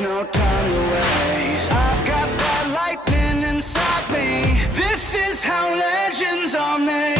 no time to waste. I've got that lightning inside me. This is how legends are made.